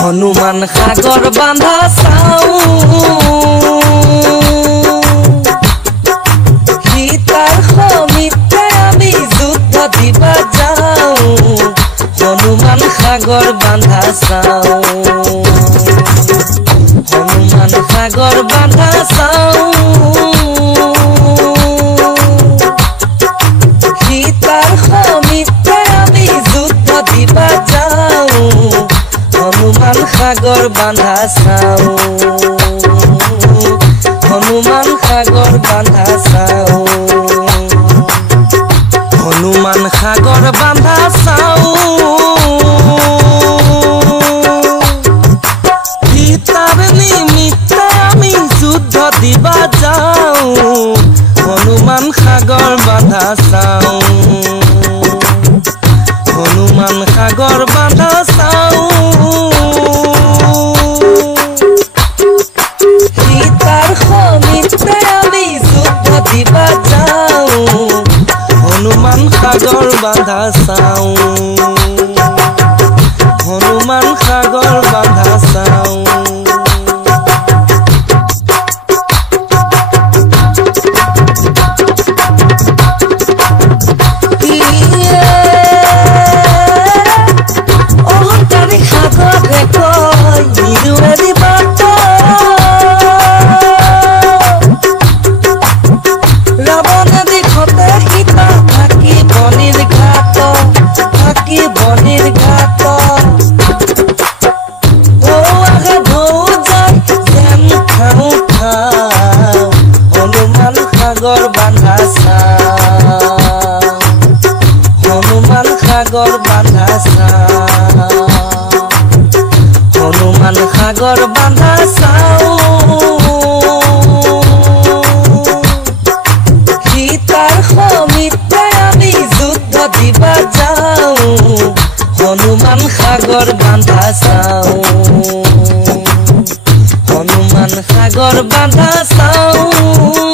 হনুমান সাগর বান্ধা চাও সীতার সমিতে আমি যুদ্ধ দিবা যাও হনুমান সাগর বান্ধা চাও হনুমান সাগর বান্ধা চাও সীতার সমিতে আমি যুদ্ধ দিবা যাও হনুমান সাগর বান্ধা চাও হনুমান সাগর বান্ধা চাও হনুমান সাগর বান্ধা চাও সীতার নিমিত্তে আমি যুদ্ধ দিবা যাও হনুমান সাগর বান্ধা চাও হনুমান সাগর বান্ধা চাও সীতার সমিতে আমি যুদ্ধ দিবা যাও হনুমান সাগর বান্ধা চাও হনুমান সাগর বান্ধা চাও সাগর বান্ধা হনুমান সাগর বান্ধা হনুমান সাগর বান্ধা চাও সীতার সমিতে আমি যুদ্ধ দিবা যাও হনুমান সাগর বান্ধা চাও হনুমান সাগর বান্ধা চাও